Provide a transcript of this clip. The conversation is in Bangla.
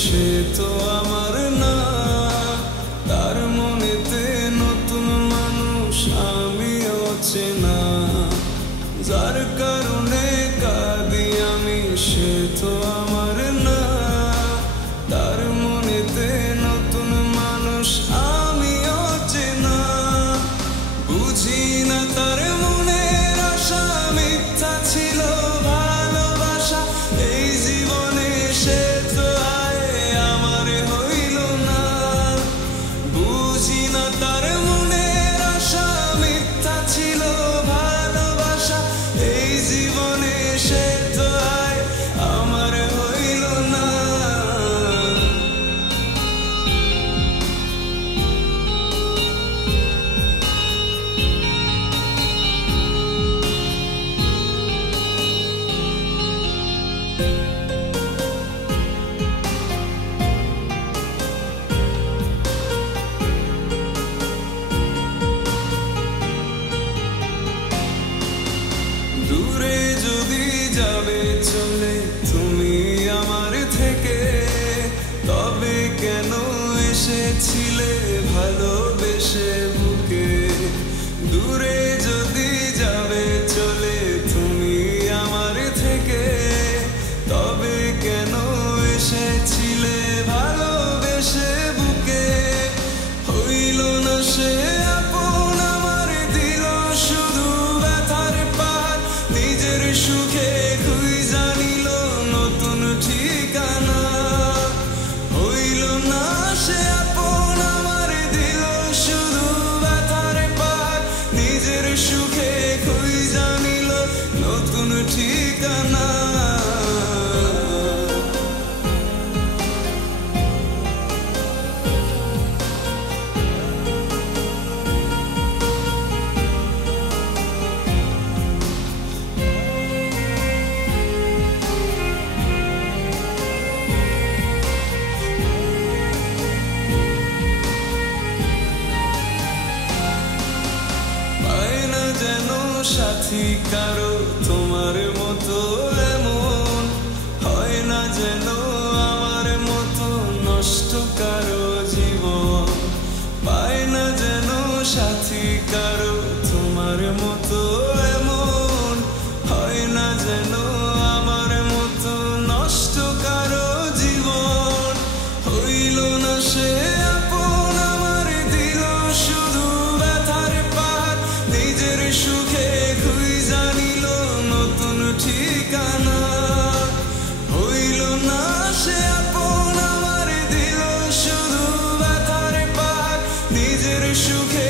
সে তো আমার না, তার মনেতে নতুন মানুষ আমি অচেনা। যার কারণে কাঁদি আমি সে তো আমার না, তার মনেতে নতুন মানুষ আমি অচেনা। বুঝি না তার মনের আশা মিথ্যা ছিল ভালোবাসা, এই জীবনে সে তো আয় আমার হইল না। বুঝি না তার মনের আশা মিথ্যা ছিল ভালোবাসা, এই জীবনে সে তো আয় আমার হইল না। দূরে যদি যাবে চলে তুমি আমার থেকে, তবে কেন এসেছিলে ভালোবেসে বুকে। দূরে যদি যাবে চলে তুমি আমার থেকে, তবে কেন এসেছিলে ভালোবেসে বুকে। হইল না সে আপন আমার, দিল শুধু ব্যথার পাহাড়। নিজের সুখে খুঁজা নিল নতুন ঠিকানা। হইল না সে আপন আমার, দিল শুধু ব্যথার পাহাড়। নিজের সুখে খুঁজা নিল নতুন ঠিকানা। যেন সাথী কারো তোমার মতো এমন, হয় না যেন আমার মতো নষ্ট কারো জীবন। পায় না যেন সাথী কারো তোমার মতো এমন, হয় না যেন আমার মতো নষ্ট কারো জীবন। হইল না সে আপন আমার, দিল শুধু ব্যথার পাহাড়। নিজের সুখে খুঁজা নিল নতুন ঠিকানা। হইল না সে আপন আমার, দিল শুধু ব্যথার পাহাড়। নিজের সুখে